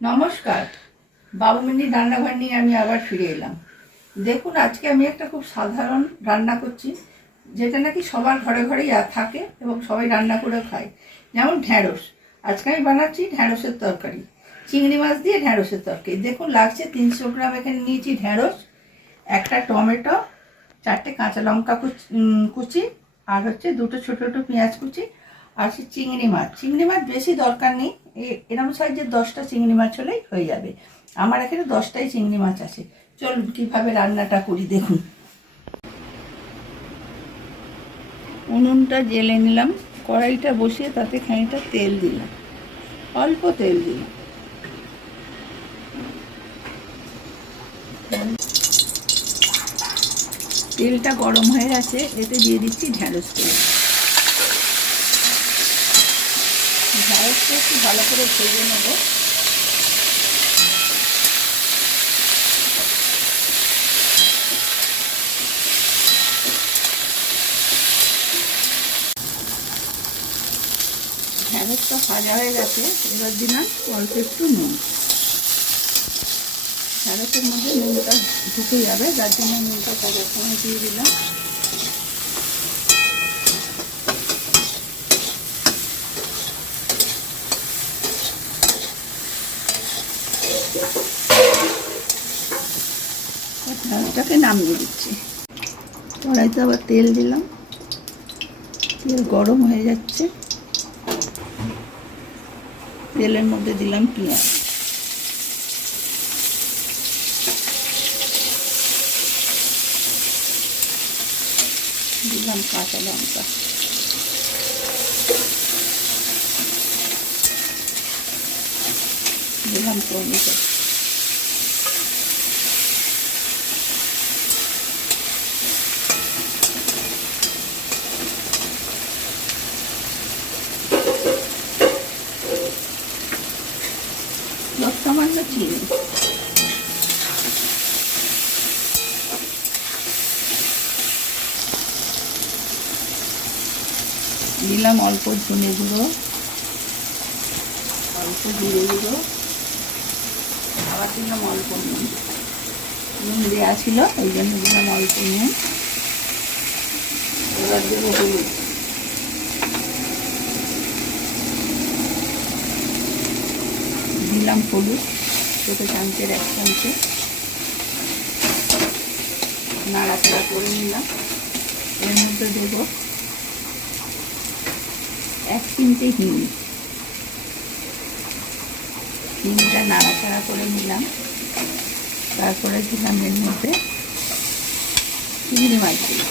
নমস্কার, বাবুমণি রান্নাঘর নিয়ে আমি আবার ফিরে এলাম। দেখুন, আজকে আমি একটা খুব সাধারণ রান্না করছি, যেটা নাকি সবার ঘরে ঘরেই থাকে এবং সবাই রান্না করে খায়। যেমন ঢ্যাঁড়স। আজকে আমি বানাচ্ছি ঢ্যাঁড়সের তরকারি, চিংড়ি মাছ দিয়ে ঢ্যাঁড়সের তরকারি। দেখুন, লাগছে 300 গ্রাম এখানে নিয়েছি ঢ্যাঁড়স, একটা টমেটো, 4টে কাঁচা লঙ্কা কুচি, আর হচ্ছে 2টো ছোটো ছোটো পেঁয়াজ কুচি, আর সে চিংড়ি মাছ। চিংড়ি মাছ বেশি দরকার নেই, এরকম সাইজের 10টা চিংড়ি মাছ হলেই হয়ে যাবে। আমার এখানে 10টাই চিংড়ি মাছ আছে। চলুন কীভাবে রান্নাটা করি দেখুন। উনুনটা জ্বেলে নিলাম, কড়াইটা বসিয়ে তাতে খানিকটা তেল দিলাম, অল্প তেল দিলাম। তেলটা গরম হয়ে গেছে, এতে দিয়ে দিচ্ছি ঢ্যাঁড়স তেল। ঢ্যাঁড়সটা একটু ভালো করে ভেজে নেব। ঢ্যাঁড়সটা ভাজা হয়ে গেছে, এবার দিলাম অল্প একটু নুন। ঢ্যাঁড়সের মধ্যে নুনটা ঢুকে যাবে, যার জন্য নুনটা ভাজার সময় দিয়ে দিলাম। ঢ্যাঁড়সটাকে নামিয়ে দিচ্ছি। কড়াইতে আবার তেল দিলাম, তেল গরম হয়ে যাচ্ছে, তেলের মধ্যে দিলাম পেঁয়াজ, দিলাম কাঁচা লঙ্কা, দিলাম টমেটো, সামান্য চিনি, দিলাম অল্প ধনে গুঁড়ো, অল্প জিরে গুঁড়ো, আবার দিলাম অল্প নুন। নুন দেওয়া ছিল, ওই জন্য দিলাম অল্প নুন। এবার দেবো হলুদ, দিলাম হলুদ ছোটো চামচের 1 চামচে, নাড়াচাড়া করে নিলাম। এর মধ্যে দেব 1 চিমটে হিং, হিংটা নাড়াচাড়া করে নিলাম। তারপরে দিলাম এর মধ্যে চিংড়ি মাছগুলো,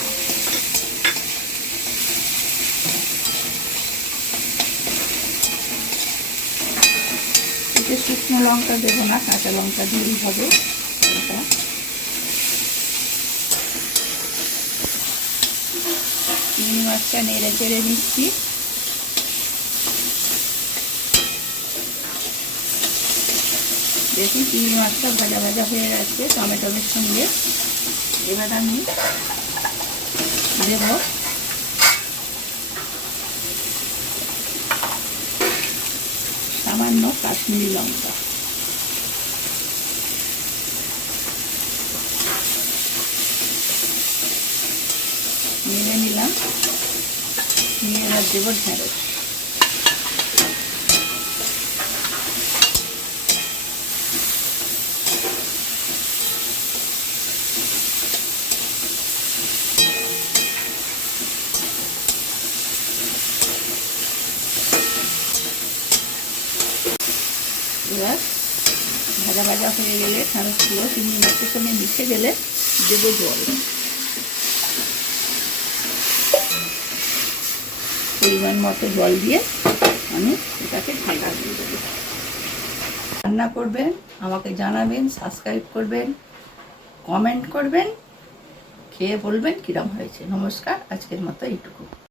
এতে শুকনো লঙ্কা দেবো না, কাঁচা লঙ্কা দিলেই হবে। এটা চিংড়ি মাছটা নেড়ে চেড়ে নিচ্ছি। দেখুন, চিংড়ি মাছটা ভাজা ভাজা হয়ে যাচ্ছে টমেটোর সঙ্গে। এবার আমি দেব সামান্য কাশ্মীরি লঙ্কা, নেড়ে নিলাম। নিয়ে এবার দেবো ঢ্যাঁড়স। এবার ভাজা ভাজা হয়ে গেলে ঢ্যাঁড়সগুলো চিংড়ি মাছের সঙ্গে মিশে গেলে দেবো জল, পরিমাণ মতো জল দিয়ে আমি এটাকে ঢাকা দিয়ে দেবো। রান্না করবেন, আমাকে জানাবেন, সাবস্ক্রাইব করবেন, কমেন্ট করবেন, খেয়ে বলবেন কীরকম হয়েছে। নমস্কার, আজকের মতো এইটুকু।